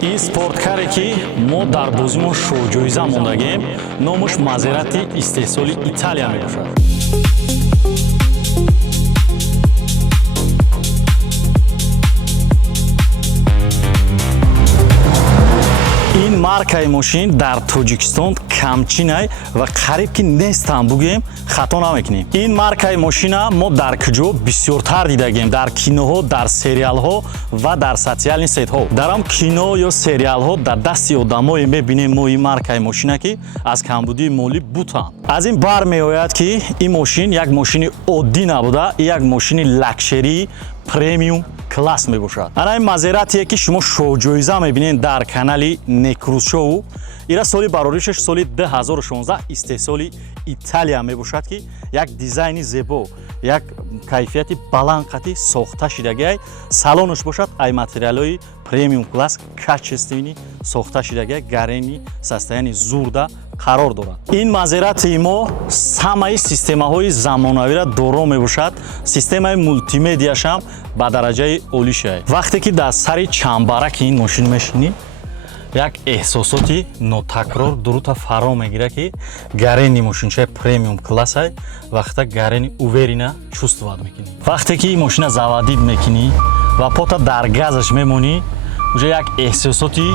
این спорткаре ки мо дар бозимон шоҳҷоиза мондагем, номаш Мазерати истеҳсоли Италия мебошад. ин маркаи мошин дар Тоҷикистон камчинай ва қариб ки нестам бугем хато намекунем. ин маркаи мошина мо дар куҷо бисёртар дидагем, дар киноҳо, дар сериалҳо ва дар социални сетҳо. дар ҳам кино ё сериалҳо дар дасти одамое мебинем мо ин маркаи мошина ки аз камбудии молӣ бутанд. аз ин бармеояд ки ин мошин як мошини оддӣ набуда, як мошини лакшерии премиум класс мебошад. ана ин Мазератие ки шумо шоҳҷоиза мебинед дар канали Некрус шоу. ира соли бароришаш соли 2016 истеҳсоли Италия мебошад ки як дизайни зебо, як кайфияти баландқати сохта шидагиай, салонаш бошад ай материалҳои премиум класс качествени сохта шидагиай, гарени состоянии зурда қарор дорад. ин Мазерати мо ҳамаи системаҳои замонавиро доро мебошад. системаи мултимедияшам ба дараҷаи олӣ шуд. вақте ки дар сари чамбараки ин мошин мешинӣ, як эҳсосоти нотакрор дурута фаро мегирад ки гарени мошинчаи премиум классай вақта гарени уверина чувствовать мекунӣ. вақте ки ин мошина заводид мекунӣ ва пота дар газаш мемонӣ, уже як эҳсосоти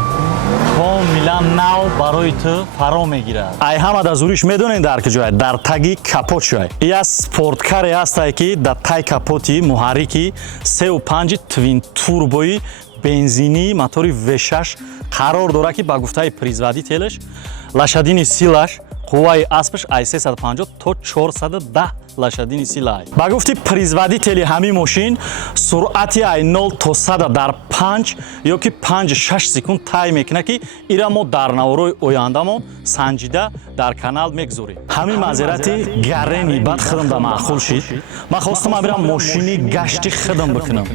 комилан нав барои ту фаро мегирад. ай ҳама да зуриш медонед дар куҷоай? дар таги капот шуай. ин спорткаре ҳастай ки дар таги капоти муҳаррики 3.5 твин турбои бензинии мотори V6 қарор дорад ки ба гуфтаи производителаш лошадини силаш қувваи аспаш ай 350 то 410 лошадини сила. ба гуфти производители ҳамин мошин суръати ай 0 то 100 дар 5 ё ки 5-6 секунд тай мекунад ки ира мо дар наворои ояндамон санҷида дар канал мегузорем. ҳамин Мазерати гарени баъд хидмда маъқул шид. ман хостам абирам мошини гашти хидм бикунам.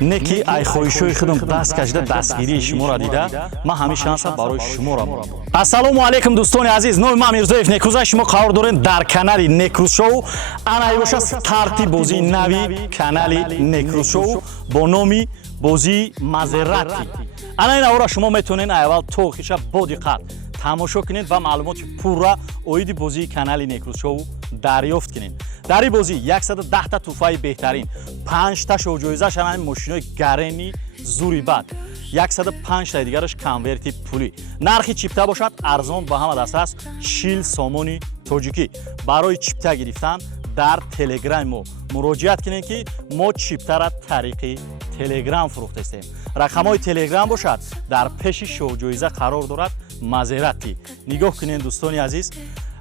не ки ай хоҳишҳои худам даст кашида дастгирии шуморо дида, ман ҳамин шанса барои шуморо монам. ассалому алайкум дӯстони азиз, номи ман Мирзоев Некруза, шумо қарор доред дар канали Некрус шоу. ана боша старти бозии нави канали Некрус шоу бо номи бозии Мазерати. ана ин аввора шумо метавонед аввал то охиша бо диққат тамошо кунед ва маълумоти пурра оиди бозии канали Некрус шоу дарёфт кунед. дар ин бозӣ 110 та тӯҳфаи беҳтарин, 5 та шоҳҷоиза шанами мошинои гарени зури бад, 105 та дигараш конверти пулӣ. нархи чипта бошад арзон ба ҳама дастрас 40 сомони тоҷикӣ. барои чипта гирифтан дар телеграм мо муроҷиат кунед ки мо чиптара тариқи телеграм фурӯхтастем. рақамҳои телеграм бошад дар пеши шоҳҷоиза қарор дорад Мазерати. нигоҳ кунед дӯстони азиз,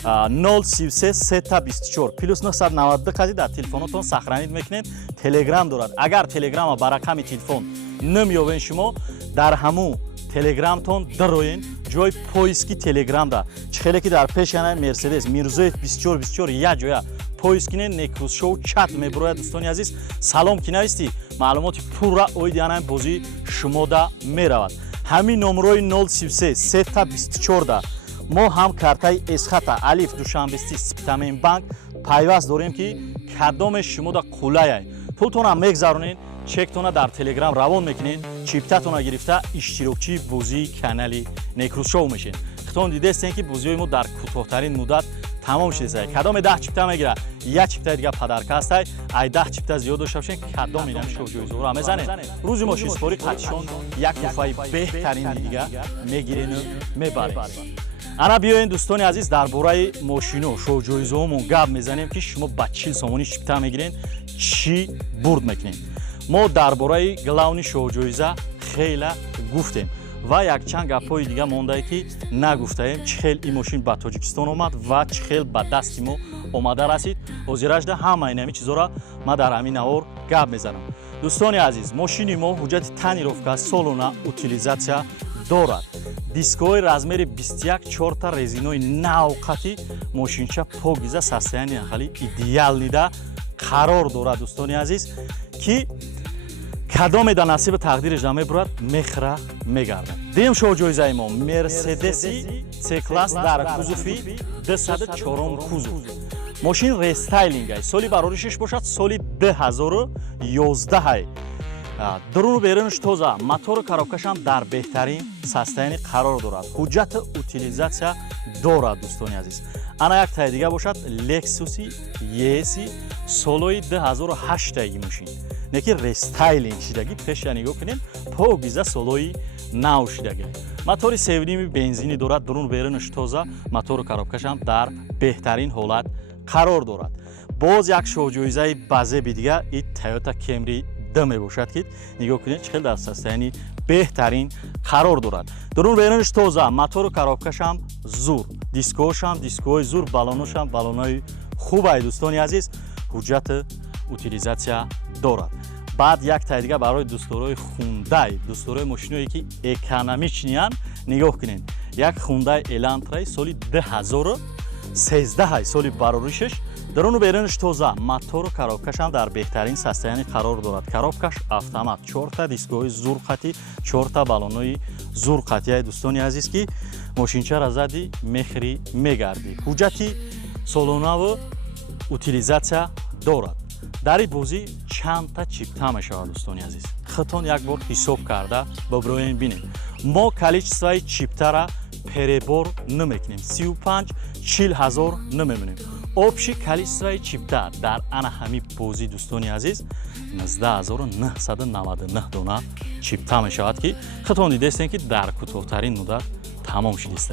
033-324 плюс 992 қади дар телефонотон сахранид мекунед. телеграм дорад. агар телеграма ба рақами телефон намёбен шумо, дар ҳамун телеграмтон дароен ҷои поиски телеграм да чихеле ки дар пешана Мерседес Мирзоев 24 як ҷоя поиск кинед Некрус шоу чат мебурояд. дӯстони азиз, салом ки нависти маълумоти пурра оиди анаи бозии шумо да меравад. ҳамин номрои 033-324 да мо ҳам картаи эсхата алиф душанбести Спитамен банк пайваст дорем ки кадоме шумо да қулаяй. пултона мегзаронед, чектона дар телеграм равон мекунед, чиптатона гирифта иштирокчии бозии канали Некрус шоу мешед. хитон дидестен ки бозиҳои мо дар кӯтоҳтарин муддат тамом шидасай. кадоме 10 чипта мегира, як чиптаи дига падарка ҳастай. ай 10 чипта зиёд дошта бошен, кадоме нами шоҳҷоизаҳоро мезанед. рӯзи мошинспорӣ қатишон як тӯҳфаи беҳтарини дига мегирену мебаред. ана биёед дӯстони азиз, дар бораи мошино шоҳҷоизаҳомон гап мезанем ки шумо ба 40 сомонӣ чипта мегиред, чӣ бурд мекунед. мо дар бораи главни шоҳҷоиза хела гуфтем ва якчанд гапҳои дига мондаe ки нагуфтаем. чӣ хел ин мошин ба Тоҷикистон омад ва чӣ хел ба дасти мо омада расид. ҳозирашда ҳамаи нами чизора ман дар ҳамин навор гап мезанам. дӯстони азиз, мошини мо ҳуҷҷати танировка солона утилизатсия дорад. дискҳои размери 21 4 резинои навқати мошинча покиза состоянии ахали идеалнида қарор дорад. дӯстони азиз, ки кадоме да насиби тақдираш да мебурад, мехра мегардад. дем шоҳҷоизаи мо Мерседеси C-класс дар кузуфи 204 кузуф. мошин рестайлингай, соли бароришаш бошад соли 2011. درون و بیرونش تازه، موتور کاروبکش هم در بهترین سیستمی قرار دارد. حجت اوتیلیزاسیا دارد دوستان عزیز. انا یک تای دیگه باشد لکسوسی یسی سولوی 2008 ماشین. نکی رستایلینگ شدگی پیش نگاه کنین پوگیزا سولوی نو شدگی. موتور سیونیمی بنزینی دارد. درون و بیرونش تازه، موتور کاروبکش هم در بهترین حالت قرار دارد. باز یک شوجویزای بازه دیگه این تویوتا کمری دمه باشد که نگاه کنید چقدر در سیستمی بهترین قرار دارد. درون بیرونش تازه، موتور و کاروبکش هم زور، دیسکوش هم دیسکوی زور، بالونش هم بالونای خوبه دوستان عزیز. حجت اوتیلیزاسیا دارد. بعد یک تا دیگه برای دوستدارای خوندای، دوستدارای ماشینایی که اکونومیک نیان نگاه کنین. یک خوندای الانترا سالی 2013 سالی باروریشش. درون و بیرونش تازه، موتور و کاروبکش هم در بهترین سیستمی قرار دارد. کاروبکش اتومات، 4 تا دیسکوی زور قطی، 4 تا بالونای زور قطی دوستان عزیز که ماشینچه را زدی مخری میگردی. حجتی سالونا و اوتیلیزاسیا دارد. در این بازی چند تا چیپتا میشود دوستان عزیز. خودتون یک بار حساب کرده ببروین ببینید. ما کلیچسوی چیپتا را перебор نمیکنیم. 35-40 هزار نمیمونیم. общий количество чипта дар ана ҳами бозӣ дӯстони азиз 19999 дона чипта мешавад ки худтон дидестем ки дар кӯтоҳтарин муддат тамом шудааст.